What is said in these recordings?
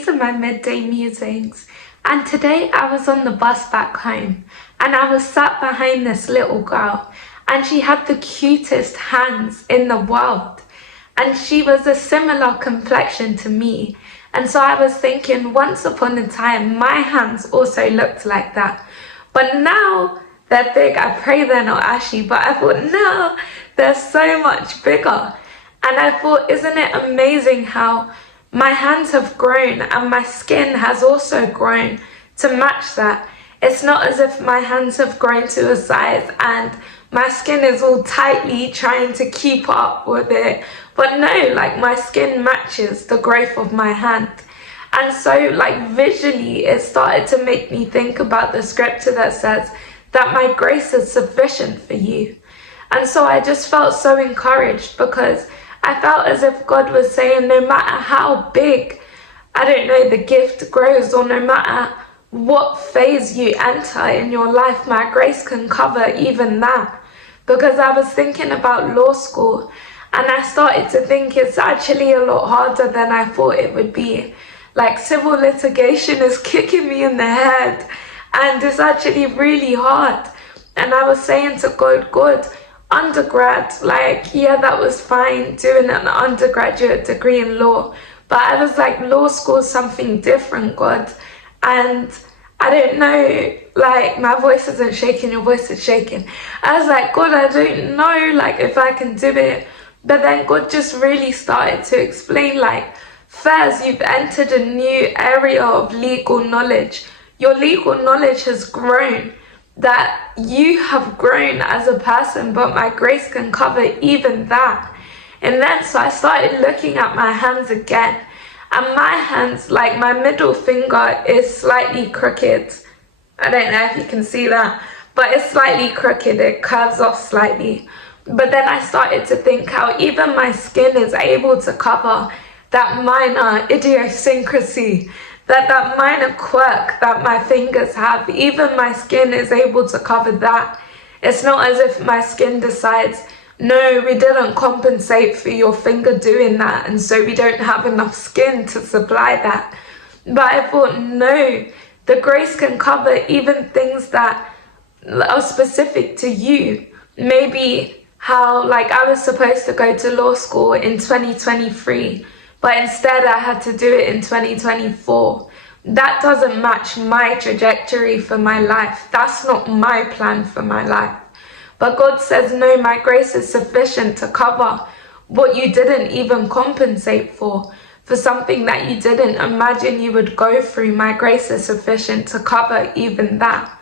these are my midday musings, and today I was on the bus back home, and I was sat behind this little girl, and she had the cutest hands in the world, and she was a similar complexion to me, and so I was thinking, once upon a time, my hands also looked like that, but now they're big. I pray they're not ashy, but I thought, no, they're so much bigger. And I thought, isn't it amazing how my hands have grown and my skin has also grown to match that? It's not as if my hands have grown to a size and my skin is all tightly trying to keep up with it. But no, like my skin matches the growth of my hand. And so like visually, it started to make me think about the scripture that says that my grace is sufficient for you. And so I just felt so encouraged because I felt as if God was saying, no matter how big, I don't know, the gift grows, or no matter what phase you enter in your life, my grace can cover even that. Because I was thinking about law school and I started to think it's actually a lot harder than I thought it would be. Like civil litigation is kicking me in the head and it's actually really hard. And I was saying to God, undergrad, like, yeah, that was fine, doing an undergraduate degree in law. But I was like, law school is something different, God. And I don't know, like, my voice isn't shaking, your voice is shaking. I was like, God, I don't know, like, if I can do it. But then God just really started to explain, like, first, you've entered a new area of legal knowledge. Your legal knowledge has grown, that you have grown as a person, but my grace can cover even that. And then so I started looking at my hands again, and my hands, like my middle finger is slightly crooked. I don't know if you can see that, but it's slightly crooked, it curves off slightly. But then I started to think how even my skin is able to cover that minor idiosyncrasy, that minor quirk that my fingers have. Even my skin is able to cover that. It's not as if my skin decides, no, we didn't compensate for your finger doing that, and so we don't have enough skin to supply that. But I thought, no, the grace can cover even things that are specific to you. Maybe how, like, I was supposed to go to law school in 2023, but instead I had to do it in 2024. That doesn't match my trajectory for my life. That's not my plan for my life. But God says, no, my grace is sufficient to cover what you didn't even compensate for something that you didn't imagine you would go through. My grace is sufficient to cover even that.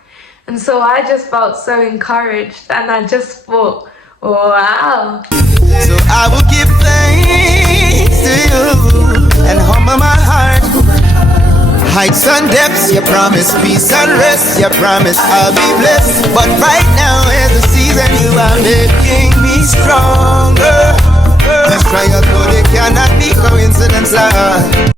And so I just felt so encouraged, and I just thought, wow. So I will give thanks to you and humble my heart. Heights and depths, you promise peace and rest. You promise I'll be blessed. But right now is the season you are making me stronger. Let's try it, though they cannot be coincidence, Lord.